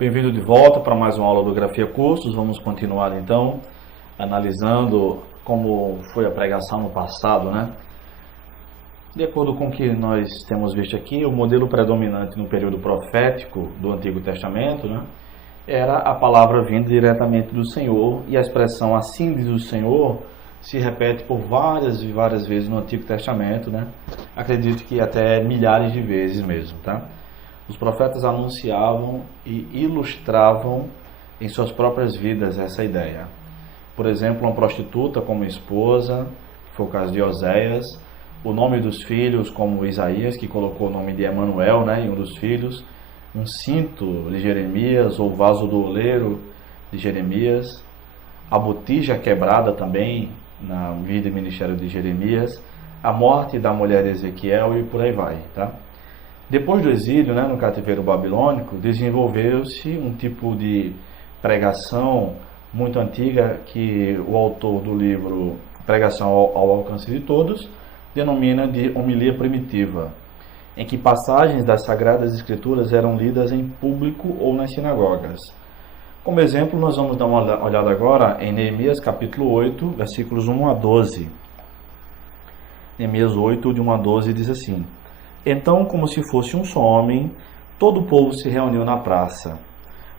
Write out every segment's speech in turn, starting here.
Bem-vindo de volta para mais uma aula do Grafia Cursos. Vamos continuar então analisando como foi a pregação no passado, né? De acordo com o que nós temos visto aqui, o modelo predominante no período profético do Antigo Testamento, né, era a palavra vinda diretamente do Senhor, e a expressão "assim diz o Senhor" se repete por várias e várias vezes no Antigo Testamento, né? Acredito que até milhares de vezes mesmo, tá? Os profetas anunciavam e ilustravam em suas próprias vidas essa ideia. Por exemplo, uma prostituta como esposa, que foi o caso de Oséias, o nome dos filhos como Isaías, que colocou o nome de Emanuel, né, em um dos filhos, um cinto de Jeremias, ou vaso do oleiro de Jeremias, a botija quebrada também na vida e ministério de Jeremias, a morte da mulher de Ezequiel e por aí vai, tá? Depois do exílio, né, no cativeiro babilônico, desenvolveu-se um tipo de pregação muito antiga que o autor do livro Pregação ao Alcance de Todos denomina de homilia primitiva, em que passagens das Sagradas Escrituras eram lidas em público ou nas sinagogas. Como exemplo, nós vamos dar uma olhada agora em Neemias capítulo 8, versículos 1 a 12. Neemias 8, de 1 a 12, diz assim: Então, como se fosse um só homem, todo o povo se reuniu na praça,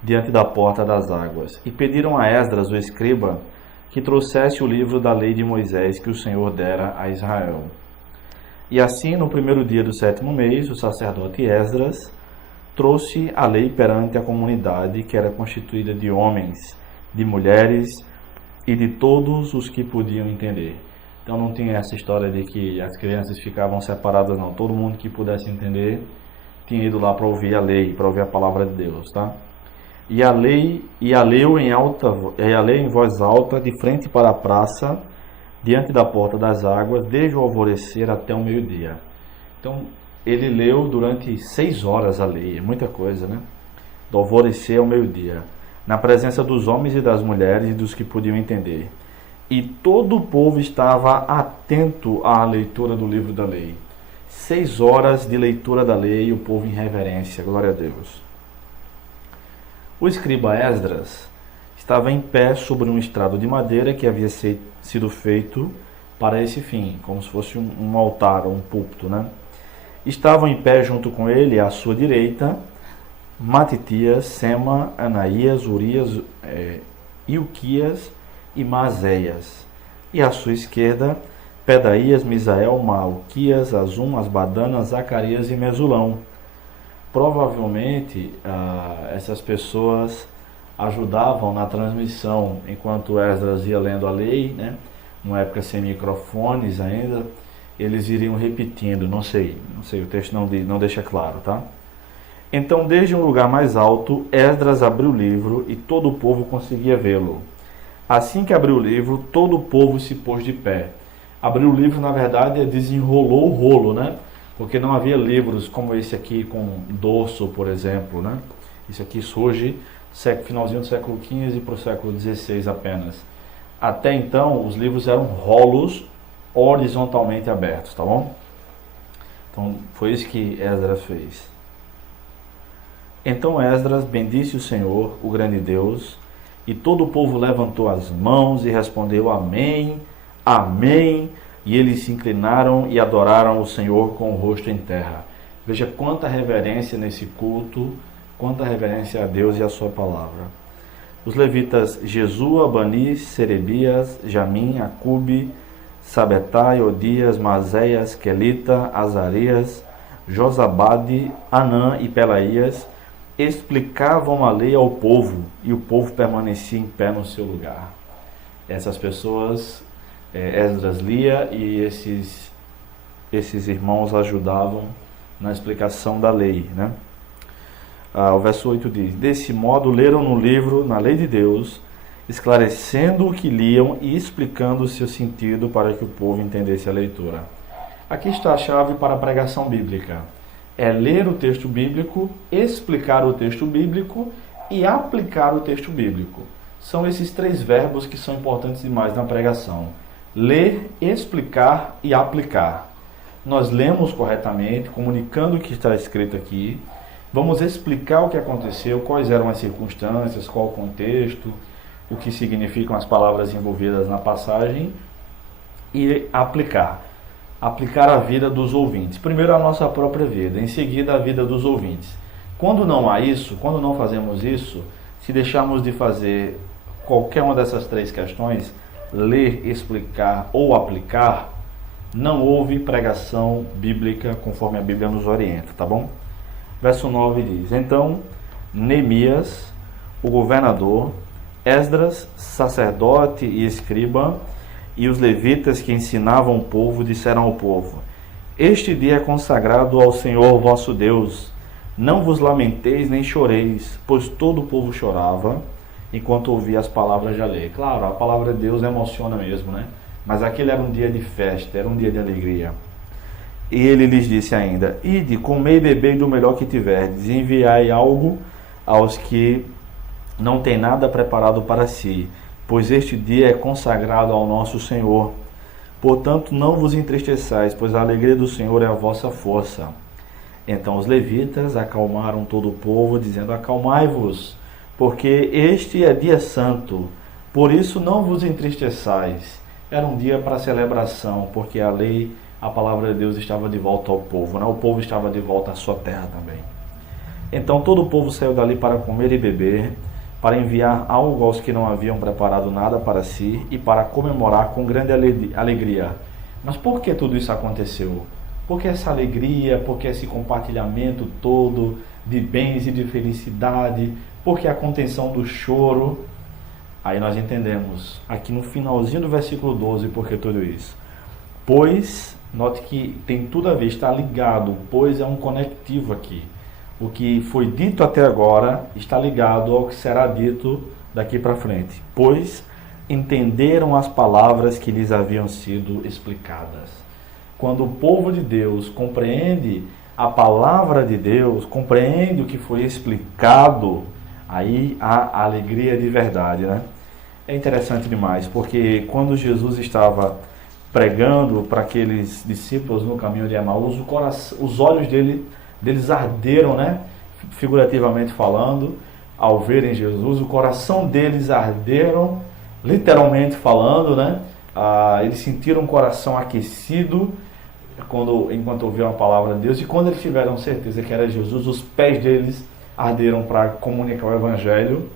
diante da porta das águas, e pediram a Esdras, o escriba, que trouxesse o livro da lei de Moisés que o Senhor dera a Israel. E assim, no primeiro dia do 7º mês, o sacerdote Esdras trouxe a lei perante a comunidade, que era constituída de homens, de mulheres e de todos os que podiam entender. Então não tinha essa história de que as crianças ficavam separadas, não. Todo mundo que pudesse entender tinha ido lá para ouvir a lei, para ouvir a palavra de Deus, tá? E a leu em voz alta, de frente para a praça, diante da porta das águas, desde o alvorecer até o meio-dia. Então, ele leu durante 6 horas a lei, é muita coisa, né? Do alvorecer ao meio-dia, na presença dos homens e das mulheres e dos que podiam entender. E todo o povo estava atento à leitura do livro da lei. 6 horas de leitura da lei e o povo em reverência. Glória a Deus. O escriba Esdras estava em pé sobre um estrado de madeira que havia sido feito para esse fim, como se fosse um altar, um púlpito, né? Estavam em pé junto com ele, à sua direita, Matitias, Sema, Anaías, Urias, Ilquias e Maazéias, e à sua esquerda, Pedaías, Misael, Malquias, Azum, Asbadana, Zacarias e Mesulão. Provavelmente, essas pessoas ajudavam na transmissão, enquanto Esdras ia lendo a lei, né? Numa época sem microfones ainda, eles iriam repetindo, não sei, o texto não deixa claro, tá? Então, desde um lugar mais alto, Esdras abriu o livro e todo o povo conseguia vê-lo. Assim que abriu o livro, todo o povo se pôs de pé. Abriu o livro, na verdade, desenrolou o rolo, né? Porque não havia livros como esse aqui com dorso, por exemplo, né? Isso aqui surge finalzinho do século XV para o século XVI apenas. Até então, os livros eram rolos horizontalmente abertos, tá bom? Então, foi isso que Esdras fez. Então Esdras bendisse o Senhor, o grande Deus, e todo o povo levantou as mãos e respondeu Amém, Amém, e eles se inclinaram e adoraram o Senhor com o rosto em terra. Veja quanta reverência nesse culto, quanta reverência a Deus e a sua palavra. Os levitas Jesua, Bani, Serebias, Jamim, Acube, Sabetai, Odias, Mazéias, Quelita, Azarias, Josabade, Anã e Pelaías explicavam a lei ao povo, e o povo permanecia em pé no seu lugar. Essas pessoas, Esdras lia, e esses irmãos ajudavam na explicação da lei, né? O verso 8 diz: Desse modo leram no livro, na lei de Deus, esclarecendo o que liam e explicando o seu sentido para que o povo entendesse a leitura. Aqui está a chave para a pregação bíblica. É ler o texto bíblico, explicar o texto bíblico e aplicar o texto bíblico. São esses 3 verbos que são importantes demais na pregação. Ler, explicar e aplicar. Nós lemos corretamente, comunicando o que está escrito aqui, Vamos explicar o que aconteceu, quais eram as circunstâncias, qual o contexto, o que significam as palavras envolvidas na passagem e aplicar a vida dos ouvintes. Primeiro a nossa própria vida, em seguida a vida dos ouvintes. Quando não há isso, quando não fazemos isso, se deixarmos de fazer qualquer uma dessas três questões, ler, explicar ou aplicar, não houve pregação bíblica conforme a Bíblia nos orienta, tá bom? Verso 9 diz: Então Neemias, o governador, Esdras, sacerdote e escriba, e os levitas que ensinavam o povo, disseram ao povo: Este dia é consagrado ao Senhor vosso Deus. Não vos lamenteis nem choreis, pois todo o povo chorava enquanto ouvia as palavras da lei. Claro, a palavra de Deus emociona mesmo, né? Mas aquele era um dia de festa, era um dia de alegria. E ele lhes disse ainda: Ide, comei e bebei do melhor que tiverdes, e enviai algo aos que não têm nada preparado para si, pois este dia é consagrado ao nosso Senhor. Portanto, não vos entristeçais, pois a alegria do Senhor é a vossa força. Então os levitas acalmaram todo o povo, dizendo: Acalmai-vos, porque este é dia santo, por isso não vos entristeçais. Era um dia para celebração, porque a lei, a palavra de Deus estava de volta ao povo, né? O povo estava de volta à sua terra também. Então todo o povo saiu dali para comer e beber, para enviar algo aos que não haviam preparado nada para si e para comemorar com grande alegria. Mas por que tudo isso aconteceu? Por que essa alegria? Por que esse compartilhamento todo de bens e de felicidade? Por que a contenção do choro? Aí nós entendemos, aqui no finalzinho do versículo 12, por que tudo isso. Pois, note que tem tudo a ver, está ligado, pois é um conectivo aqui. O que foi dito até agora está ligado ao que será dito daqui para frente. Pois entenderam as palavras que lhes haviam sido explicadas. Quando o povo de Deus compreende a palavra de Deus, compreende o que foi explicado, aí há alegria de verdade, né? É interessante demais, porque quando Jesus estava pregando para aqueles discípulos no caminho de Emaús, os olhos deles arderam, né? Figurativamente falando, ao verem Jesus, o coração deles arderam, literalmente falando, né? Eles sentiram o coração aquecido enquanto ouviram a palavra de Deus, e quando eles tiveram certeza que era Jesus, os pés deles arderam para comunicar o Evangelho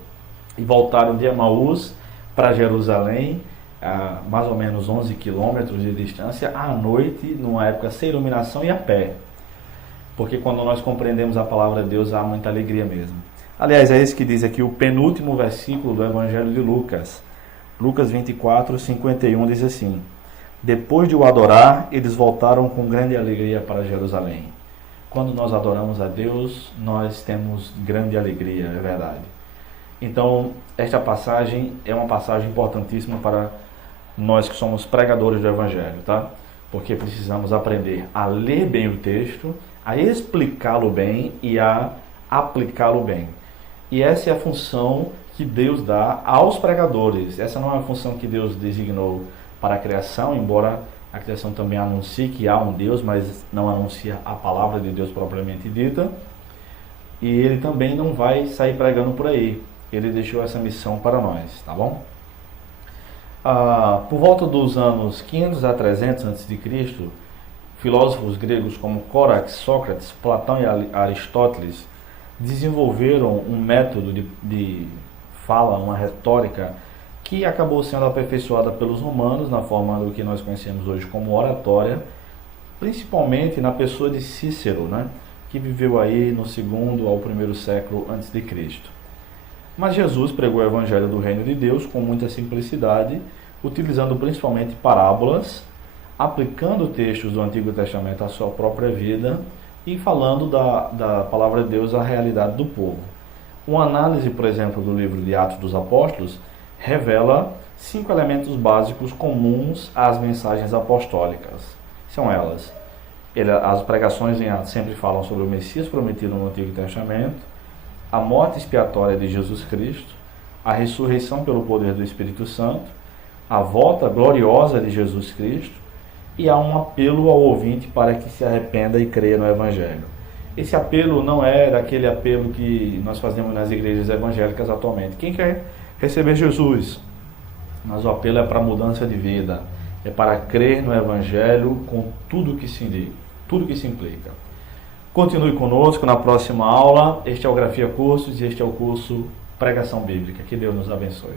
e voltaram de Emaús para Jerusalém, a mais ou menos 11 quilômetros de distância, à noite, numa época sem iluminação e a pé. Porque quando nós compreendemos a palavra de Deus, há muita alegria mesmo. Aliás, é isso que diz aqui o penúltimo versículo do Evangelho de Lucas. Lucas 24, 51 diz assim: Depois de o adorar, eles voltaram com grande alegria para Jerusalém. Quando nós adoramos a Deus, nós temos grande alegria, é verdade. Então, esta passagem é uma passagem importantíssima para nós que somos pregadores do Evangelho, tá? Porque precisamos aprender a ler bem o texto, a explicá-lo bem e a aplicá-lo bem. E essa é a função que Deus dá aos pregadores. Essa não é uma função que Deus designou para a criação, embora a criação também anuncie que há um Deus, mas não anuncia a palavra de Deus propriamente dita. E ele também não vai sair pregando por aí. Ele deixou essa missão para nós, tá bom? Por volta dos anos 500 a 300 a.C., filósofos gregos como Corax, Sócrates, Platão e Aristóteles desenvolveram um método de fala, uma retórica, que acabou sendo aperfeiçoada pelos romanos na forma do que nós conhecemos hoje como oratória, principalmente na pessoa de Cícero, né, que viveu aí no 2º ao 1º século antes de Cristo. Mas Jesus pregou o Evangelho do Reino de Deus com muita simplicidade, utilizando principalmente parábolas, aplicando textos do Antigo Testamento à sua própria vida e falando da palavra de Deus à realidade do povo. Uma análise, por exemplo, do livro de Atos dos Apóstolos revela 5 elementos básicos comuns às mensagens apostólicas. São elas: as pregações em Atos sempre falam sobre o Messias prometido no Antigo Testamento, a morte expiatória de Jesus Cristo, a ressurreição pelo poder do Espírito Santo, a volta gloriosa de Jesus Cristo, e há um apelo ao ouvinte para que se arrependa e creia no Evangelho. Esse apelo não é daquele apelo que nós fazemos nas igrejas evangélicas atualmente. Quem quer receber Jesus? Mas o apelo é para mudança de vida, é para crer no Evangelho com tudo que se indica, tudo que se implica. Continue conosco na próxima aula. Este é o Grafia Cursos e este é o curso Pregação Bíblica. Que Deus nos abençoe.